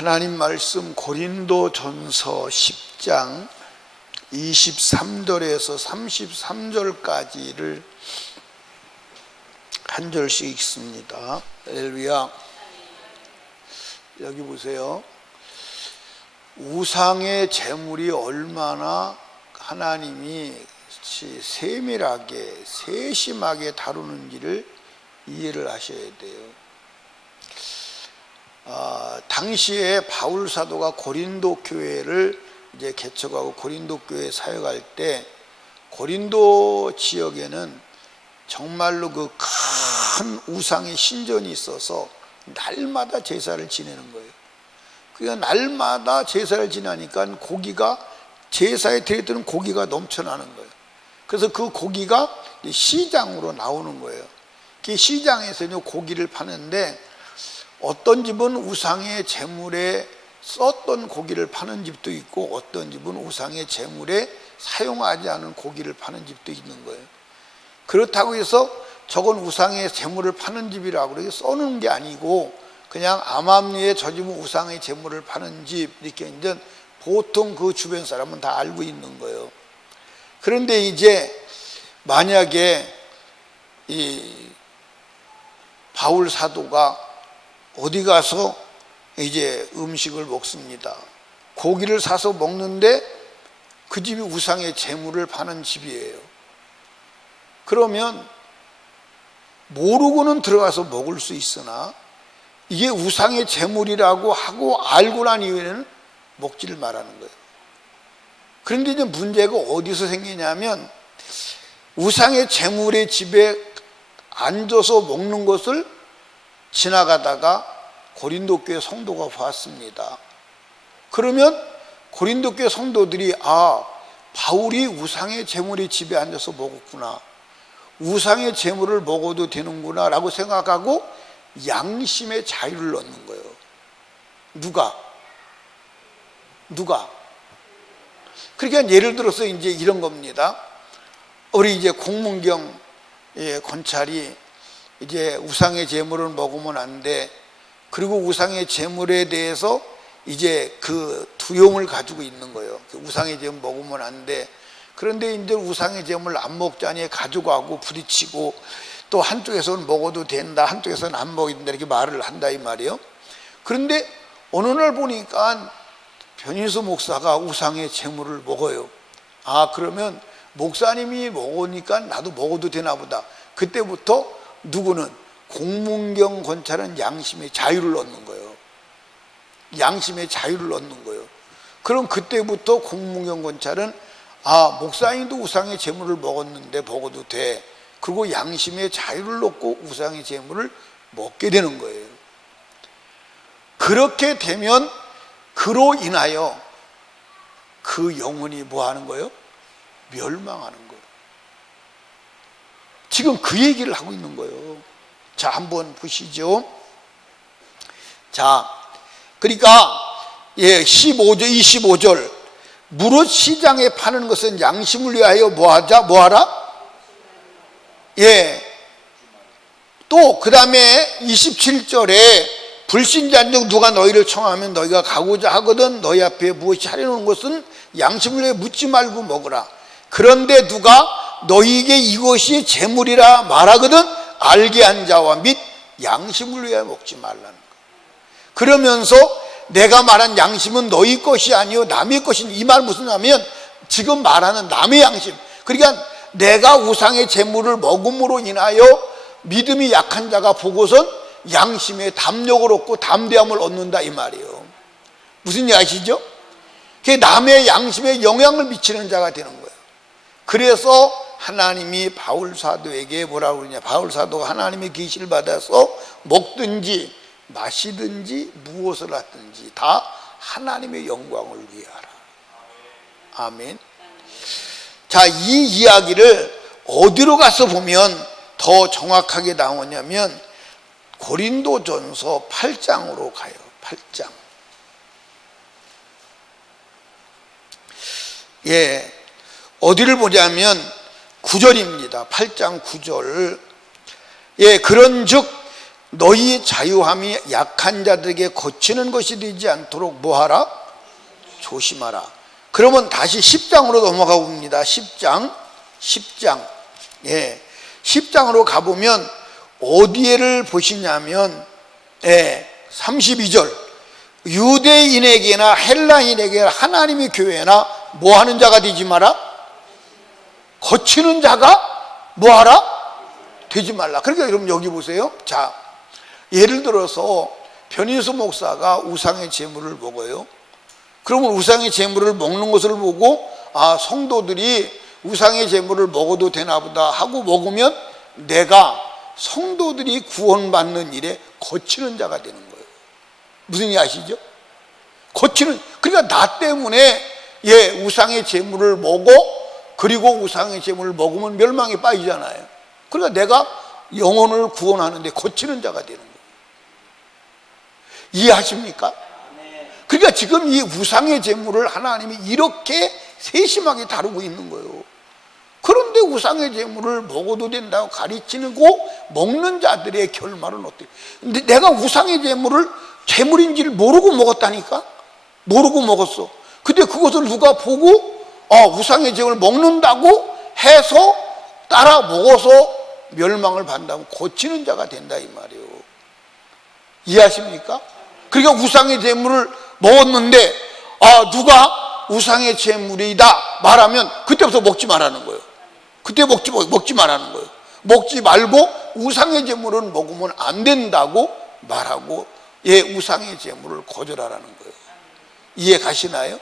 하나님 말씀 고린도전서 10장 23절에서 33절까지를 한 절씩 읽습니다. 할렐루야. 여기 보세요. 우상의 재물이 얼마나 하나님이 세밀하게 세심하게 다루는지를 이해를 하셔야 돼요. 당시에 바울 사도가 고린도 교회를 이제 개척하고 고린도 교회에 사역할 때 고린도 지역에는 정말로 그 큰 우상의 신전이 있어서 날마다 제사를 지내는 거예요. 그러니까 날마다 제사를 지내니까 고기가 제사에 드렸던 고기가 넘쳐나는 거예요. 그래서 그 고기가 시장으로 나오는 거예요. 그 시장에서 고기를 파는데 어떤 집은 우상의 제물에 썼던 고기를 파는 집도 있고 어떤 집은 우상의 제물에 사용하지 않은 고기를 파는 집도 있는 거예요. 그렇다고 해서 저건 우상의 제물을 파는 집이라고 그렇게 써놓은 게 아니고 그냥 암암리에 저 집은 우상의 제물을 파는 집 이렇게 이제 보통 그 주변 사람은 다 알고 있는 거예요. 그런데 이제 만약에 이 바울 사도가 어디 가서 이제 음식을 먹습니다. 고기를 사서 먹는데 그 집이 우상의 제물을 파는 집이에요. 그러면 모르고는 들어가서 먹을 수 있으나 이게 우상의 제물이라고 하고 알고 난 이후에는 먹지를 말하는 거예요. 그런데 이제 문제가 어디서 생기냐면 우상의 제물의 집에 앉아서 먹는 것을 지나가다가 고린도 교회 성도가 봤습니다. 그러면 고린도 교회 성도들이 바울이 우상의 제물의 집에 앉아서 먹었구나, 우상의 제물을 먹어도 되는구나 라고 생각하고 양심의 자유를 얻는 거예요. 누가? 그러니까 예를 들어서 이제 이런 겁니다. 우리 이제 공문경 권찰이 이제 우상의 제물을 먹으면 안 돼. 그리고 우상의 제물에 대해서 이제 그 두려움을 가지고 있는 거예요. 우상의 제물 먹으면 안 돼. 그런데 이제 우상의 제물 안 먹자니 가져가고 부딪히고 또 한쪽에서는 먹어도 된다, 한쪽에서는 안 먹어도 된다 이렇게 말을 한다 이 말이에요. 그런데 어느 날 보니까 변인수 목사가 우상의 제물을 먹어요. 그러면 목사님이 먹으니까 나도 먹어도 되나 보다. 그때부터 누구는 공문경 권찰은 양심의 자유를 얻는 거예요. 양심의 자유를 얻는 거예요. 그럼 그때부터 공문경 권찰은 목사님도 우상의 제물을 먹었는데 먹어도 돼. 그리고 양심의 자유를 얻고 우상의 제물을 먹게 되는 거예요. 그렇게 되면 그로 인하여 그 영혼이 뭐 하는 거예요? 멸망하는 거예요. 지금 그 얘기를 하고 있는 거예요. 자, 한번 보시죠. 자, 그러니까 15절, 25절 무릇 시장에 파는 것은 양심을 위하여 뭐하라? 또 그 다음에 27절에 불신자인 누가 너희를 청하면 너희가 가고자 하거든 너희 앞에 무엇이 차려놓은 것은 양심을 위해 묻지 말고 먹으라. 그런데 누가 너희에게 이것이 재물이라 말하거든 알게 한 자와 및 양심을 위해 먹지 말라는 거예요. 그러면서 내가 말한 양심은 너희 것이 아니요 남의 것인, 이 말 무슨 말이냐면 지금 말하는 남의 양심, 그러니까 내가 우상의 제물을 먹음으로 인하여 믿음이 약한 자가 보고선 양심의 담력을 얻고 담대함을 얻는다 이 말이에요. 무슨 얘기 아시죠? 그게 남의 양심에 영향을 미치는 자가 되는 거예요. 그래서 하나님이 바울 사도에게 뭐라고 그러냐, 바울 사도가 하나님의 계시를 받아서 먹든지 마시든지 무엇을 하든지 다 하나님의 영광을 위해 하라. 아멘. 자, 이 이야기를 어디로 가서 보면 더 정확하게 나오냐면 고린도전서 8장으로 가요. 8장. 어디를 보자면 9절입니다. 8장 9절. 그런즉 너희 자유함이 약한 자들에게 거치는 것이 되지 않도록 뭐하라? 조심하라. 그러면 다시 10장으로 넘어가 봅니다. 10장. 예. 10장으로 가보면 어디에를 보시냐면 32절. 유대인에게나 헬라인에게나 하나님의 교회나 뭐하는 자가 되지 마라? 거치는 자가 뭐하라? 되지 말라. 그러니까 여러분 여기 보세요. 자, 예를 들어서 변인수 목사가 우상의 제물을 먹어요. 그러면 우상의 제물을 먹는 것을 보고 성도들이 우상의 제물을 먹어도 되나 보다 하고 먹으면 내가 성도들이 구원받는 일에 거치는 자가 되는 거예요. 무슨 일 아시죠? 거치는, 그러니까 나 때문에 우상의 제물을 먹어, 그리고 우상의 제물을 먹으면 멸망에 빠지잖아요. 그러니까 내가 영혼을 구원하는데 거치는 자가 되는 거예요. 이해하십니까? 그러니까 지금 이 우상의 제물을 하나님이 이렇게 세심하게 다루고 있는 거예요. 그런데 우상의 제물을 먹어도 된다고 가르치고 먹는 자들의 결말은 어때요? 근데 내가 우상의 제물인지를 모르고 먹었다니까? 모르고 먹었어. 근데 그것을 누가 보고 우상의 제물을 먹는다고 해서 따라 먹어서 멸망을 받는다고 고치는 자가 된다 이 말이에요. 이해하십니까? 그러니까 우상의 제물을 먹었는데 누가 우상의 제물이다 말하면 그때부터 먹지 말라는 거예요. 그때 먹지 말라는 거예요. 먹지 말고 우상의 제물은 먹으면 안 된다고 말하고 우상의 제물을 거절하라는 거예요. 이해 가시나요?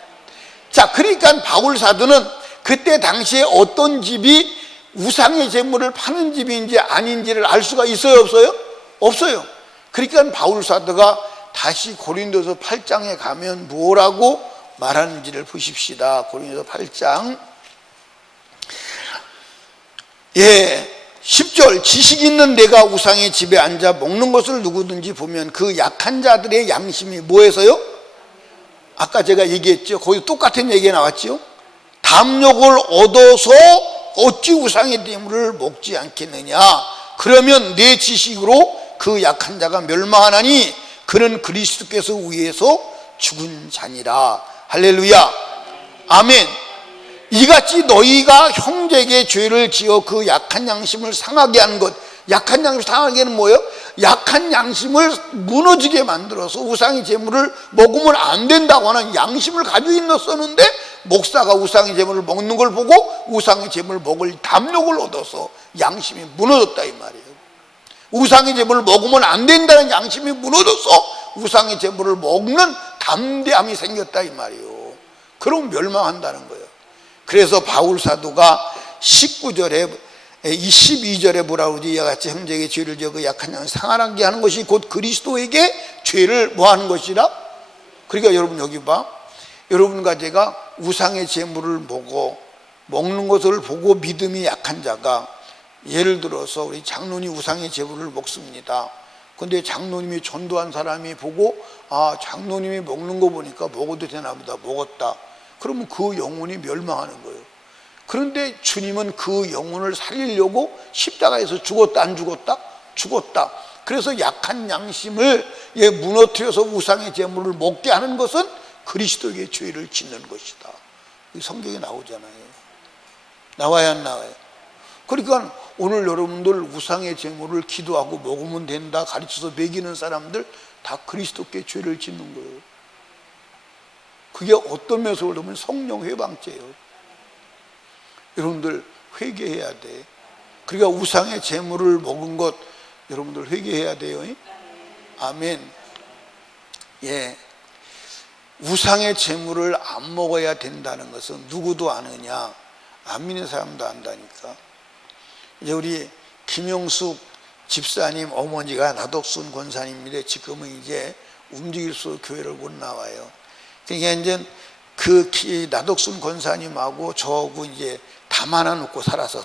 자, 그러니까 바울 사도는 그때 당시에 어떤 집이 우상의 제물을 파는 집인지 아닌지를 알 수가 있어요, 없어요? 없어요. 그러니까 바울 사도가 다시 고린도서 8장에 가면 뭐라고 말하는지를 보십시다. 고린도서 8장 10절. 지식 있는 내가 우상의 집에 앉아 먹는 것을 누구든지 보면 그 약한 자들의 양심이 뭐해서요? 아까 제가 얘기했죠. 거기 똑같은 얘기가 나왔죠. 담력을 얻어서 어찌 우상의 제물을 먹지 않겠느냐. 그러면 내 지식으로 그 약한 자가 멸망하나니 그는 그리스도께서 위에서 죽은 자니라. 할렐루야. 아멘. 이같이 너희가 형제에게 죄를 지어 그 약한 양심을 상하게 하는 것. 약한 양심을 상하게 하는 뭐예요? 약한 양심을 무너지게 만들어서 우상의 제물을 먹으면 안 된다고 하는 양심을 가지고 있었는데 목사가 우상의 제물을 먹는 걸 보고 우상의 제물을 먹을 담력을 얻어서 양심이 무너졌다 이 말이에요. 우상의 제물을 먹으면 안 된다는 양심이 무너져서 우상의 제물을 먹는 담대함이 생겼다 이 말이에요. 그럼 멸망한다는 거예요. 그래서 바울 사도가 19절에 12절에 뭐라고 그러지? 이와 같이 형제에게 죄를 지어 그 약한 양을 상하게 하는 것이 곧 그리스도에게 죄를 뭐 하는 것이라? 그러니까 여러분 여기 봐. 여러분과 제가 우상의 제물을 먹는 것을 보고 믿음이 약한 자가, 예를 들어서 우리 장로님이 우상의 제물을 먹습니다. 근데 장로님이 전도한 사람이 보고 장로님이 먹는 거 보니까 먹어도 되나 보다, 먹었다. 그러면 그 영혼이 멸망하는 거예요. 그런데 주님은 그 영혼을 살리려고 십자가에서 죽었다 안 죽었다? 죽었다. 그래서 약한 양심을 무너뜨려서 우상의 제물을 먹게 하는 것은 그리스도에게 죄를 짓는 것이다. 성경에 나오잖아요. 나와야 안 나와요? 그러니까 오늘 여러분들 우상의 제물을 기도하고 먹으면 된다 가르쳐서 먹이는 사람들 다 그리스도께 죄를 짓는 거예요. 그게 어떤 면에서 보면 성령 회방죄예요. 여러분들 회개해야 돼. 그러니까 우상의 제물을 먹은 것 여러분들 회개해야 돼요. 아멘. 우상의 제물을 안 먹어야 된다는 것은 누구도 아느냐? 안 믿는 사람도 안다니까. 이제 우리 김영숙 집사님 어머니가 나덕순 권사님인데 지금은 이제 움직일 수 교회를 못 나와요. 그러니까 이제 그 나덕순 권사님하고 저하고 이제 담 하나 놓고 살아서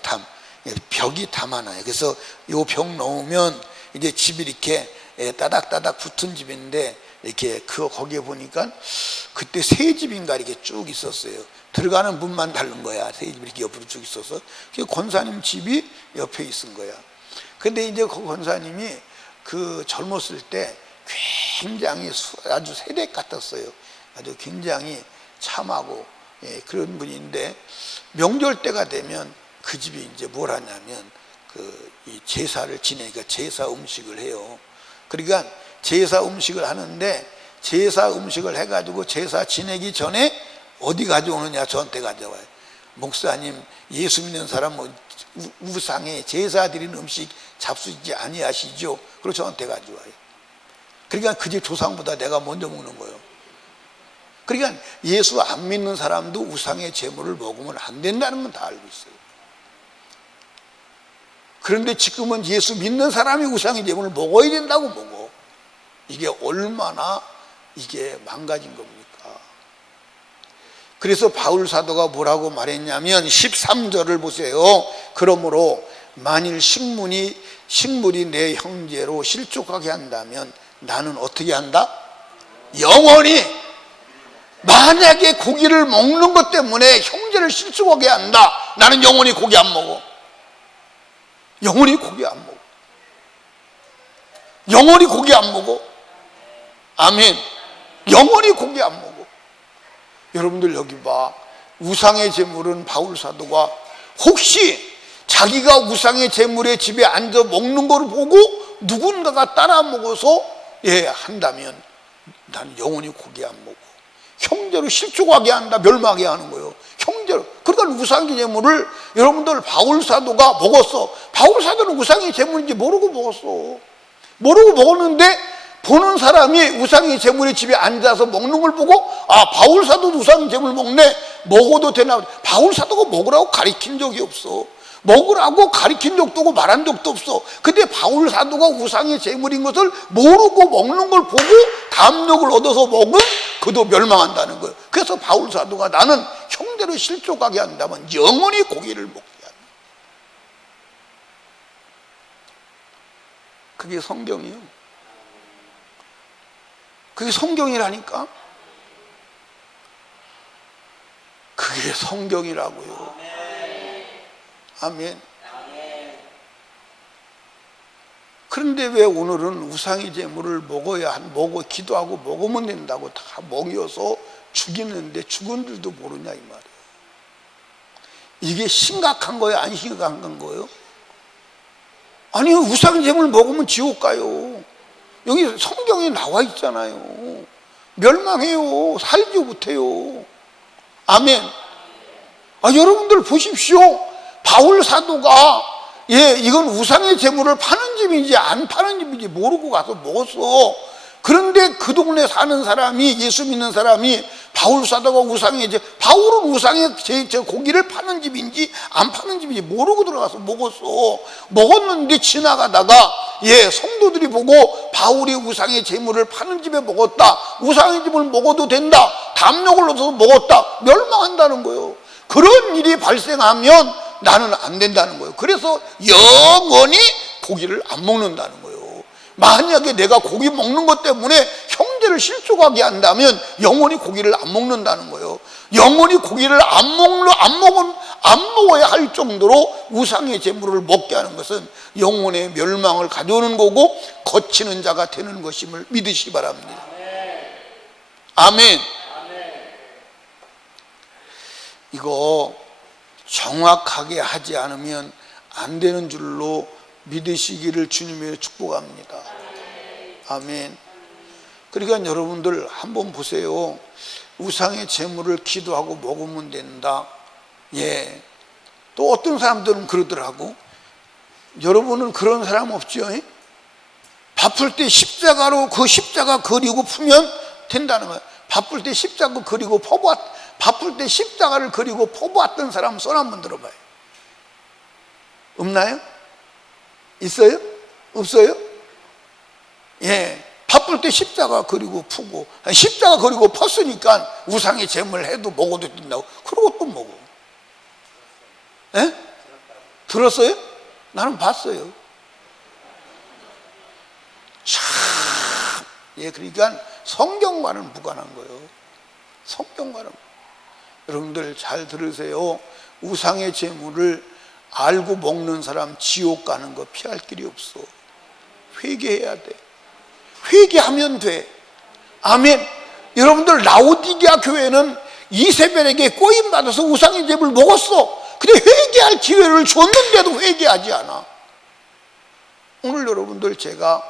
벽이 담 하나예요. 그래서 요 벽 넘으면 이제 집이 이렇게 따닥따닥 붙은 집인데 이렇게 거기에 보니까 그때 새 집인가 이렇게 쭉 있었어요. 들어가는 문만 다른 거야. 새 집이 이렇게 옆으로 쭉 있어서 그 권사님 집이 옆에 있은 거야. 근데 이제 그 권사님이 그 젊었을 때 굉장히 아주 세대 같았어요. 아주 굉장히 참하고 그런 분인데, 명절 때가 되면 그 집이 이제 뭘 하냐면 이 제사를 지내니까 제사 음식을 해요. 그러니까 제사 음식을 하는데, 제사 음식을 해가지고 제사 지내기 전에 어디 가져오느냐, 저한테 가져와요. 목사님, 예수 믿는 사람 우상에 제사 드리는 음식 잡수지 아니하시죠? 그리고 저한테 가져와요. 그러니까 그 집 조상보다 내가 먼저 먹는 거예요. 그러니까 예수 안 믿는 사람도 우상의 제물을 먹으면 안 된다는 건 다 알고 있어요. 그런데 지금은 예수 믿는 사람이 우상의 제물을 먹어야 된다고 먹어. 이게 얼마나 이게 망가진 겁니까? 그래서 바울 사도가 뭐라고 말했냐면 13절을 보세요. 그러므로 만일 식물이 내 형제로 실족하게 한다면 나는 어떻게 한다? 영원히. 만약에 고기를 먹는 것 때문에 형제를 실족하게 한다, 나는 영원히 고기 안 먹어. 영원히 고기 안 먹어. 영원히 고기 안 먹어. 아멘. 영원히 고기 안 먹어. 여러분들 여기 봐. 우상의 제물은 바울 사도가 혹시 자기가 우상의 제물의 집에 앉아 먹는 걸 보고 누군가가 따라 먹어서 한다면 나는 영원히 고기 안 먹어. 형제로 실족하게 한다, 멸망하게 하는 거예요. 형제로. 그러니까 우상의 제물을 여러분들 바울 사도가 먹었어. 바울 사도는 우상의 제물인지 모르고 먹었어. 모르고 먹었는데 보는 사람이 우상의 제물의 집에 앉아서 먹는 걸 보고, 아, 바울 사도도 우상의 제물 먹네, 먹어도 되나. 바울 사도가 먹으라고 가르친 적이 없어. 먹으라고 가르친 적도 없고 말한 적도 없어. 근데 바울 사도가 우상의 제물인 것을 모르고 먹는 걸 보고 담력을 얻어서 먹은 그도 멸망한다는 거예요. 그래서 바울 사도가 나는 형제로 실족하게 한다면 영원히 고기를 먹게 한다. 그게 성경이에요. 그게 성경이라니까. 그게 성경이라고요. 아멘. 그런데 왜 오늘은 우상의 제물을 기도하고 먹으면 된다고 다 먹여서 죽이는데 죽은 줄도 모르냐 이 말이에요. 이게 심각한 거예요, 안 심각한 거예요? 아니, 우상의 제물 먹으면 지옥 가요. 여기 성경에 나와 있잖아요. 멸망해요. 살지 못해요. 아멘. 여러분들 보십시오. 바울 사도가 이건 우상의 제물을 파는 집인지 안 파는 집인지 모르고 가서 먹었어. 그런데 그 동네 사는 사람이, 예수 믿는 사람이 바울 사도가 바울은 우상의 고기를 파는 집인지 안 파는 집인지 모르고 들어가서 먹었어. 먹었는데 지나가다가 성도들이 보고 바울이 우상의 제물을 파는 집에 먹었다, 우상의 집을 먹어도 된다, 담력을 얻어서 먹었다, 멸망한다는 거예요. 그런 일이 발생하면 나는 안 된다는 거예요. 그래서 영원히 고기를 안 먹는다는 거예요. 만약에 내가 고기 먹는 것 때문에 형제를 실족하게 한다면 영원히 고기를 안 먹는다는 거예요. 영원히 고기를 안 먹어야 할 정도로 우상의 제물을 먹게 하는 것은 영혼의 멸망을 가져오는 거고 거치는 자가 되는 것임을 믿으시기 바랍니다. 아멘. 이거 정확하게 하지 않으면 안 되는 줄로 믿으시기를 주님의 축복합니다. 아멘. 그러니까 여러분들 한번 보세요. 우상의 제물을 기도하고 먹으면 된다. 또 어떤 사람들은 그러더라고. 여러분은 그런 사람 없죠? 바쁠 때 십자가로 그 십자가 그리고 풀면 된다는 거예요. 바쁠 때 십자가 그리고 바쁠 때 십자가를 그리고 퍼부었던 사람 손 한번 들어봐요. 없나요? 있어요? 없어요? 바쁠 때 십자가 그리고 푸고, 십자가 그리고 폈으니까 우상의 제물 해도 먹어도 된다고. 그러고 또 먹어. 들었어요? 나는 봤어요. 참, 그러니까 성경과는 무관한 거예요. 성경과는. 여러분들 잘 들으세요. 우상의 제물을 알고 먹는 사람 지옥 가는 거 피할 길이 없어. 회개해야 돼. 회개하면 돼. 아멘. 여러분들, 라오디게아 교회는 이세벨에게 꼬임받아서 우상의 제물 먹었어. 근데 회개할 기회를 줬는데도 회개하지 않아. 오늘 여러분들, 제가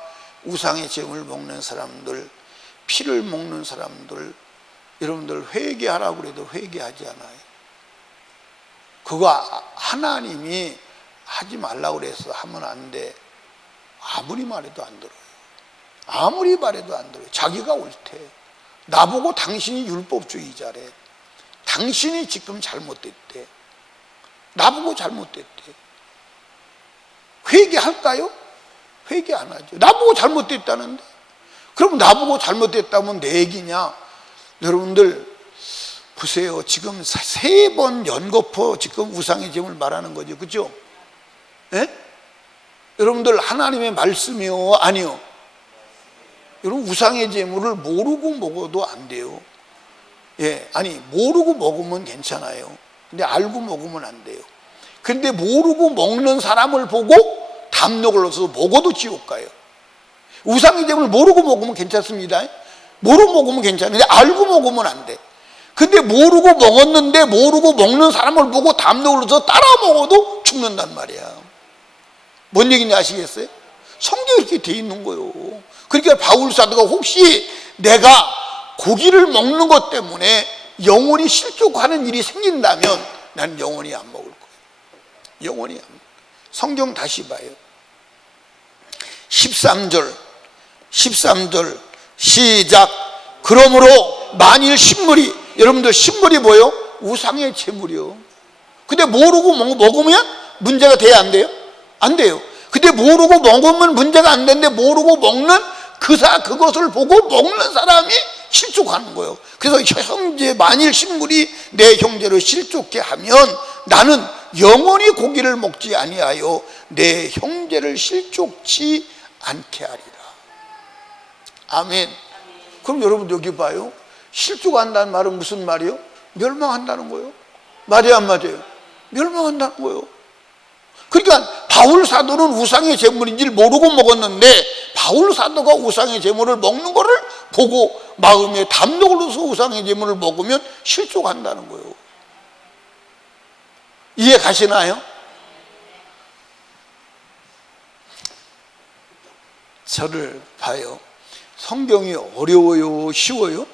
우상의 제물 먹는 사람들, 피를 먹는 사람들, 여러분들 회개하라고 해도 회개하지 않아요. 그거 하나님이 하지 말라고 그래서 하면 안 돼. 아무리 말해도 안 들어요. 아무리 말해도 안 들어요. 자기가 옳대. 나보고 당신이 율법주의자래. 당신이 지금 잘못됐대. 나보고 잘못됐대. 회개할까요? 회개 안 하죠. 나보고 잘못됐다는데. 그럼 나보고 잘못됐다면 내 얘기냐? 여러분들 보세요. 지금 3번 연거푸 지금 우상의 제물 말하는 거죠. 그죠? 예? 여러분들, 하나님의 말씀이요? 아니요? 여러분, 우상의 제물을 모르고 먹어도 안 돼요. 예, 아니, 모르고 먹으면 괜찮아요. 근데 알고 먹으면 안 돼요. 근데 모르고 먹는 사람을 보고 담력을 얻어서 먹어도 지옥 가요. 우상의 제물 모르고 먹으면 괜찮습니다. 모르고 먹으면 괜찮은데 알고 먹으면 안 돼. 근데 모르고 먹었는데 모르고 먹는 사람을 보고 담력을 얻어서 따라 먹어도 죽는단 말이야. 뭔 얘기인지 아시겠어요? 성경에 이렇게 돼 있는 거예요. 그러니까 바울 사도가 혹시 내가 고기를 먹는 것 때문에 영혼이 실족하는 일이 생긴다면 난 영원히 안 먹을 거예요. 영원히 안 먹을 거예요. 성경 다시 봐요. 13절 시작. 그러므로 만일 식물이, 여러분들 식물이 뭐예요? 우상의 제물이요. 근데 모르고 먹으면 문제가 돼야 안 돼요? 안 돼요. 근데 모르고 먹으면 문제가 안 되는데 모르고 먹는 그것을 보고 먹는 사람이 실족하는 거예요. 그래서 형제, 만일 식물이 내 형제를 실족케 하면 나는 영원히 고기를 먹지 아니하여 내 형제를 실족치 않게 하리라. 아멘. 그럼 여러분 여기 봐요. 실족한다는 말은 무슨 말이요? 멸망한다는 거예요. 맞아요, 안 맞아요? 멸망한다는 거예요. 그러니까 바울 사도는 우상의 제물인지를 모르고 먹었는데 바울 사도가 우상의 제물을 먹는 거를 보고 마음에 담력을 얻어서 우상의 제물을 먹으면 실족한다는 거예요. 이해 가시나요? 저를 봐요. 성경이 어려워요? 쉬워요?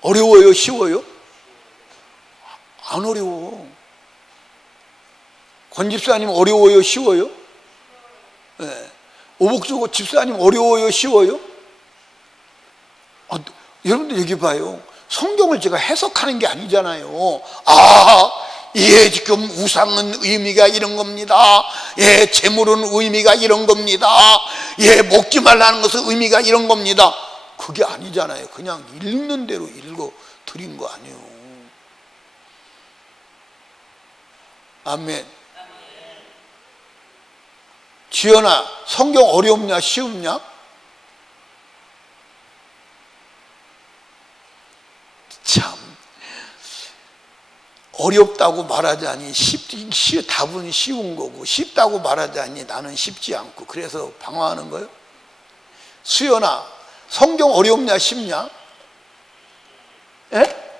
어려워요? 쉬워요? 안 어려워. 권 집사님 어려워요? 쉬워요? 네. 오복주 집사님 어려워요? 쉬워요? 여러분들 여기 봐요. 성경을 제가 해석하는 게 아니잖아요. 예, 지금 우상은 의미가 이런 겁니다. 예, 재물은 의미가 이런 겁니다. 예, 먹지 말라는 것은 의미가 이런 겁니다. 그게 아니잖아요. 그냥 읽는 대로 읽어 드린 거 아니에요. 아멘. 지연아, 성경 어렵냐 쉬웠냐? 참 어렵다고 말하자니 답은 쉬운 거고 쉽다고 말하자니 나는 쉽지 않고 그래서 방황하는 거예요. 수연아, 성경 어렵냐 쉽냐? 예?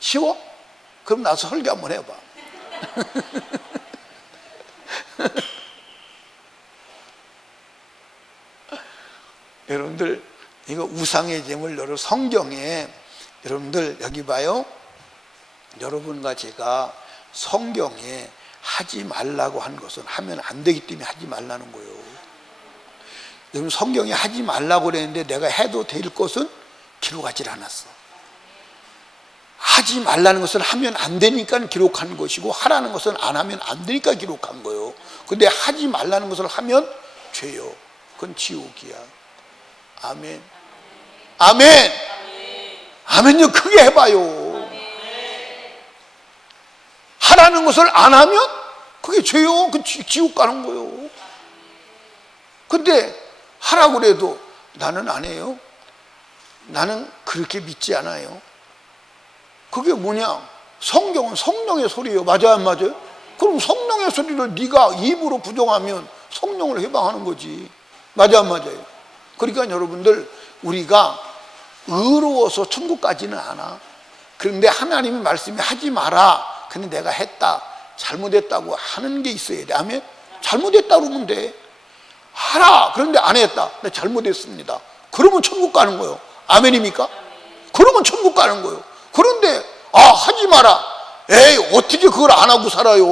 쉬워? 그럼 나서 설교 한번 해봐. 여러분들 이거 우상의 제물, 여러분 성경에 여러분들 여기 봐요. 여러분과 제가 성경에 하지 말라고 한 것은 하면 안 되기 때문에 하지 말라는 거예요. 여러분 성경에 하지 말라고 그랬는데 내가 해도 될 것은 기록하지 않았어. 하지 말라는 것은 하면 안 되니까 기록한 것이고 하라는 것은 안 하면 안 되니까 기록한 거예요. 근데 하지 말라는 것을 하면 죄요. 그건 지옥이야. 아멘. 아멘. 아멘요. 크게 해봐요. 하라는 것을 안 하면 그게 죄요. 그 지옥 가는 거예요. 근데 하라고 그래도 나는 안 해요. 나는 그렇게 믿지 않아요. 그게 뭐냐? 성경은 성령의 소리예요. 맞아요, 안 맞아요? 그럼 성령의 소리를 네가 입으로 부정하면 성령을 해방하는 거지. 맞아 안 맞아요? 그러니까 여러분들, 우리가 의로워서 천국 가지는 않아. 그런데 하나님의 말씀이 하지 마라. 근데 내가 했다, 잘못했다고 하는 게 있어야 돼. 아멘? 잘못했다 그러면 돼. 하라. 그런데 안 했다. 나 잘못했습니다. 그러면 천국 가는 거예요. 아멘입니까? 그러면 천국 가는 거예요. 그런데 하지 마라. 에이, 어떻게 그걸 안 하고 살아요?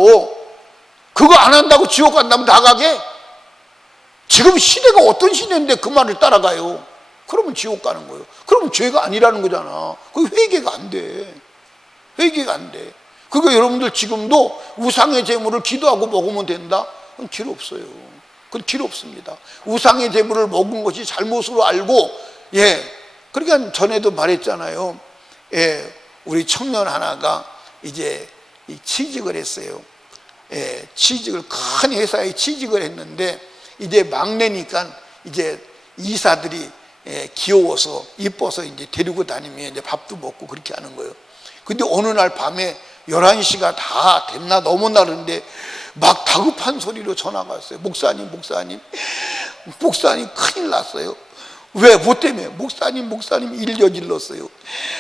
그거 안 한다고 지옥 간다면 나가게? 지금 시대가 어떤 시대인데 그 말을 따라가요? 그러면 지옥 가는 거예요. 그러면 죄가 아니라는 거잖아. 그게 회개가 안 돼. 회개가 안 돼. 그거 여러분들 지금도 우상의 제물을 기도하고 먹으면 된다? 그건 길 없어요. 그건 길 없습니다. 우상의 제물을 먹은 것이 잘못으로 알고, 그러니까 전에도 말했잖아요. 우리 청년 하나가 이제 취직을 했어요. 취직을, 큰 회사에 취직을 했는데, 이제 막내니까 이제 이사들이 귀여워서 이뻐서 이제 데리고 다니면 이제 밥도 먹고 그렇게 하는 거예요. 근데 어느 날 밤에 11시가 다 됐나 넘었나 그러는데 막 다급한 소리로 전화가 왔어요. 목사님 큰일 났어요. 왜? 뭐 때문에? 목사님 일 저질렀어요.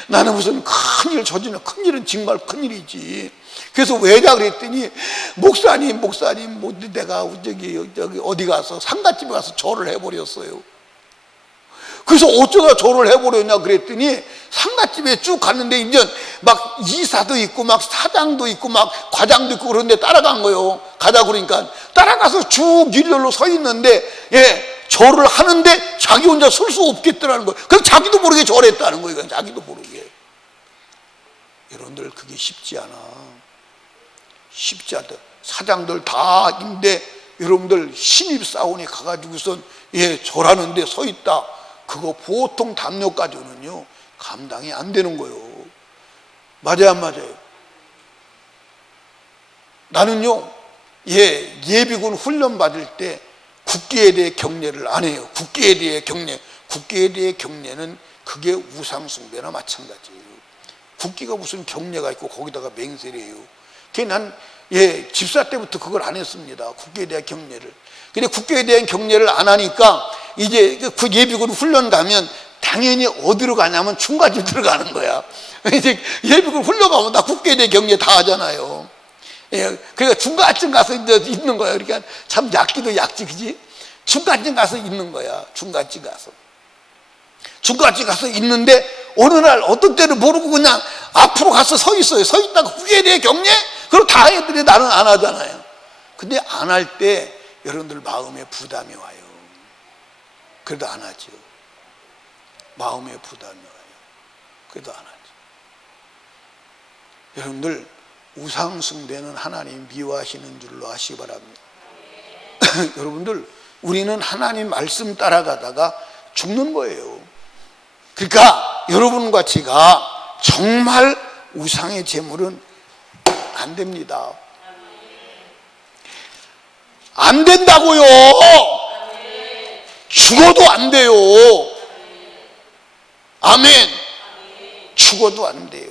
나는 무슨 큰일 저지르는, 큰일은 정말 큰일이지. 그래서 왜냐 그랬더니 목사님 내가 저기 어디 가서 상가집에 가서 절을 해버렸어요. 그래서 어쩌다 절을 해버렸냐 그랬더니 상가집에 쭉 갔는데 이제 막 이사도 있고 막 사장도 있고 막 과장도 있고 그런데 따라간 거예요. 가자 그러니까 따라가서 쭉 일렬로 서 있는데 절을 하는데 자기 혼자 설 수 없겠더라는 거예요. 그래서 자기도 모르게 절했다는 거예요. 자기도 모르게. 여러분들, 그게 쉽지 않아. 쉽지 않다. 사장들 다 있는데 여러분들 신입사원이 가가지고선 절하는데 서 있다. 그거 보통 담요 가지고는요 감당이 안 되는 거예요. 맞아요 안 맞아요? 나는요 예비군 훈련 받을 때 국기에 대해 경례를 안 해요. 국기에 대해 경례는 그게 우상숭배나 마찬가지예요. 국기가 무슨 경례가 있고 거기다가 맹세를 해요. 난 집사 때부터 그걸 안 했습니다. 국기에 대한 경례를. 근데 국기에 대한 경례를 안 하니까 이제 그 예비군 훈련 가면 당연히 어디로 가냐면 중간쯤 들어가는 거야. 이제 예비군 훈련 가면 다 국기에 대한 경례 다 하잖아요. 그러니까 중간쯤 가서 이제 있는 거야. 그러니까 참 약기도 약지, 그지? 중간쯤 가서 있는 거야. 중간쯤 가서 있는데 어느 날 어떤 때는 모르고 그냥 앞으로 가서 서 있어요. 서 있다가 국기에 대해 경례? 그럼 다 해야되는데 나는 안 하잖아요. 근데 안 할 때 여러분들 마음에 부담이 와요. 그래도 안 하죠. 마음에 부담이 와요. 그래도 안 하죠. 여러분들, 우상숭배는 하나님 미워하시는 줄로 아시기 바랍니다. 여러분들, 우리는 하나님 말씀 따라가다가 죽는 거예요. 그러니까 여러분과 제가 정말 우상의 제물은 안 됩니다. 안 된다고요. 죽어도 안 돼요. 아멘. 죽어도 안 돼요.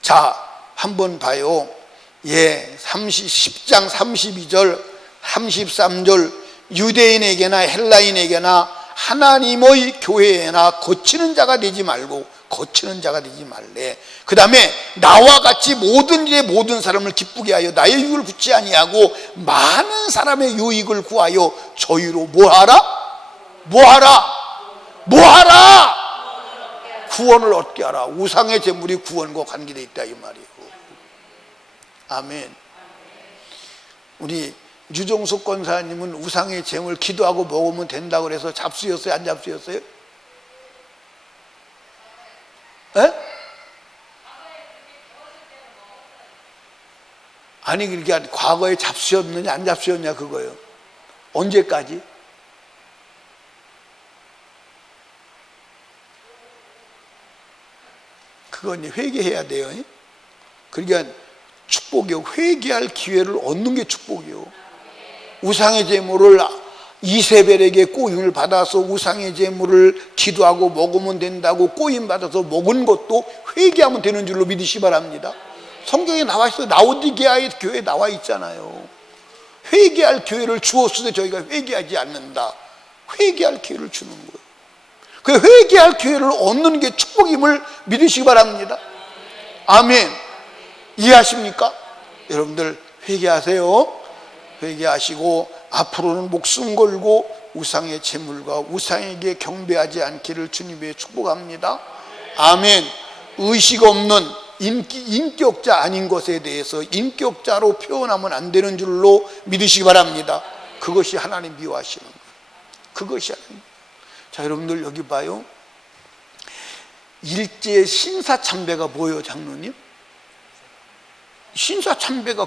자, 한번 봐요. 10장 32절 33절 유대인에게나 헬라인에게나 하나님의 교회에나 거치는 자가 되지 말래. 그 다음에 나와 같이 모든 일에 모든 사람을 기쁘게 하여 나의 유익을 굳지 아니하고 많은 사람의 유익을 구하여 저희로 뭐하라? 구원을 얻게 하라. 우상의 제물이 구원과 관계되어 있다 이 말이에요. 아멘. 우리 유정숙 권사님은 우상의 제물 기도하고 먹으면 된다고 그래서 잡수였어요? 안 잡수였어요? 아니 그러니까 과거에 잡수였느냐 안 잡수였냐 그거예요. 언제까지? 그건 회개해야 돼요. 그러니까 축복이요. 회개할 기회를 얻는 게 축복이요. 우상의 제물을 이세벨에게 꼬임을 받아서 우상의 제물을 기도하고 먹으면 된다고 꼬임 받아서 먹은 것도 회개하면 되는 줄로 믿으시 바랍니다. 성경에 나와 있어요. 라오디게아의 교회에 나와 있잖아요. 회개할 기회를 주었으되 저희가 회개하지 않는다. 회개할 기회를 주는 거예요. 그 회개할 기회를 얻는 게 축복임을 믿으시기 바랍니다. 아멘. 이해하십니까? 여러분들 회개하세요. 회개하시고 앞으로는 목숨 걸고 우상의 제물과 우상에게 경배하지 않기를 주님의 축복합니다. 아멘. 의식 없는 인격자 아닌 것에 대해서 인격자로 표현하면 안 되는 줄로 믿으시기 바랍니다. 그것이 하나님 미워하시는 거예요. 그것이 하나님. 자, 여러분들 여기 봐요. 일제 신사참배가 뭐예요, 장로님? 신사참배가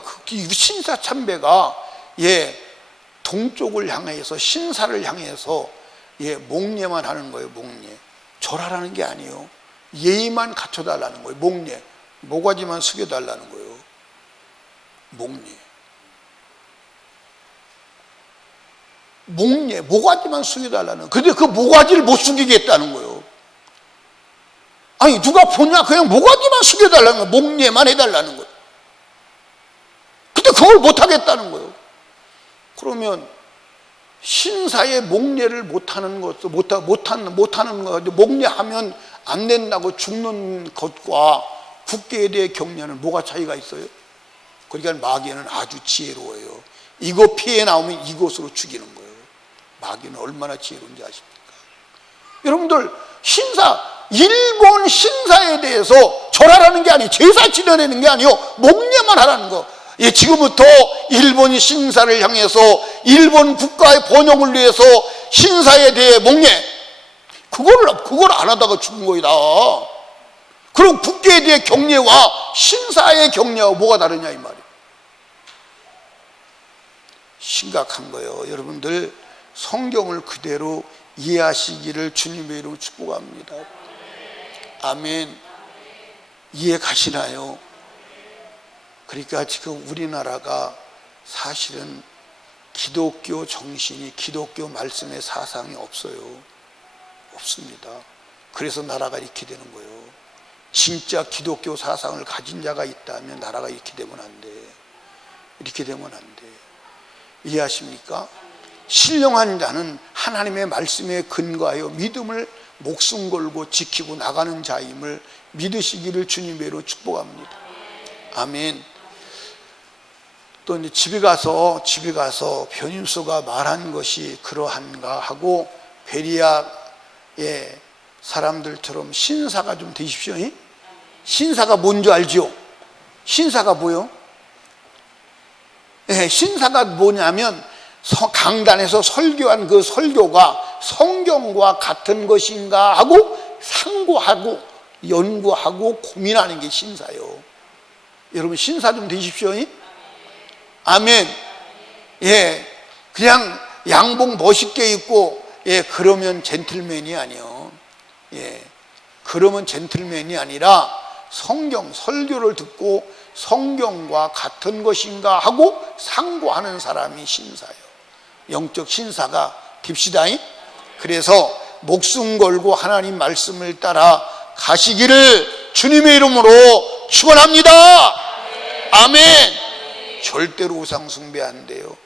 동쪽을 향해서 신사를 향해서 목례만 하는 거예요. 목례. 절하라는 게 아니에요. 예의만 갖춰달라는 거예요. 목례. 모가지만 숙여달라는 거예요. 목례. 모가지만 숙여달라는 거예요. 근데 그 모가지를 못 숙이겠다는 거예요. 아니 누가 보냐, 그냥 모가지만 숙여달라는 거예요. 목례만 해달라는 거예요. 근데 그걸 못하겠다는 거예요. 그러면 신사의 목례를 못하는 것도 못하는 거, 목례하면 안 된다고 죽는 것과 국계에 대해 격려는 뭐가 차이가 있어요? 그러니까 마귀는 아주 지혜로워요. 이거 피해 나오면 이것으로 죽이는 거예요. 마귀는 얼마나 지혜로운지 아십니까? 여러분들 일본 신사에 대해서 절하라는 게 아니에요. 제사 지내는 게 아니에요. 목례만 하라는 거. 지금부터 일본 신사를 향해서 일본 국가의 번영을 위해서 신사에 대해 목례, 그걸 안 하다가 죽은 거이다. 그럼 국계에 대해 경례와 신사의 경례와 뭐가 다르냐 이 말이에요. 심각한 거예요. 여러분들 성경을 그대로 이해하시기를 주님의 이름으로 축복합니다. 아멘. 이해 가시나요? 그러니까 지금 우리나라가 사실은 기독교 정신이, 기독교 말씀의 사상이 없어요. 없습니다. 그래서 나라가 이렇게 되는 거예요. 진짜 기독교 사상을 가진 자가 있다면 나라가 이렇게 되면 안 돼. 이렇게 되면 안 돼. 이해하십니까? 신령한 자는 하나님의 말씀에 근거하여 믿음을 목숨 걸고 지키고 나가는 자임을 믿으시기를 주님의 이름으로 축복합니다. 아멘. 또 이제 집에 가서 변인수가 말한 것이 그러한가 하고 베리아의 사람들처럼 신사가 좀 되십시오. 신사가 뭔지 알죠? 신사가 뭐요? 신사가 뭐냐면 강단에서 설교한 그 설교가 성경과 같은 것인가 하고 상고하고 연구하고 고민하는 게 신사예요. 여러분 신사 좀 되십시오. 아멘. 그냥 양복 멋있게 입고 그러면 젠틀맨이 아니요. 그러면 젠틀맨이 아니라 성경 설교를 듣고 성경과 같은 것인가 하고 상고하는 사람이 신사예요. 영적 신사가 됩시다. 그래서 목숨 걸고 하나님 말씀을 따라 가시기를 주님의 이름으로 축원합니다. 아멘. 절대로 우상 숭배 안 돼요.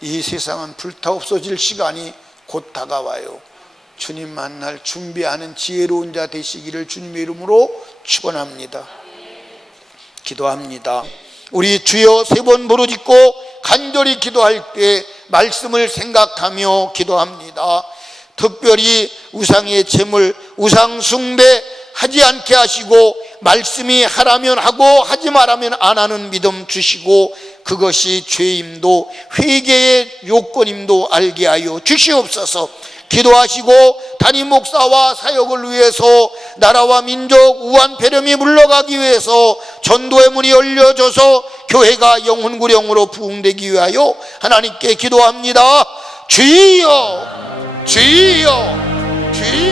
이 세상은 불타 없어질 시간이 곧 다가와요. 주님 만날 준비하는 지혜로운 자 되시기를 주님의 이름으로 축원합니다. 기도합니다. 우리 주여 세 번 부르짖고 간절히 기도할 때 말씀을 생각하며 기도합니다. 특별히 우상의 제물, 우상 숭배 하지 않게 하시고 말씀이 하라면 하고 하지 말라면 안 하는 믿음 주시고 그것이 죄임도 회개의 요건임도 알게 하여 주시옵소서. 기도하시고 담임 목사와 사역을 위해서 나라와 민족 우한 폐렴이 물러가기 위해서 전도의 문이 열려져서 교회가 영혼구령으로 부흥되기 위하여 하나님께 기도합니다. 주여 주여 주여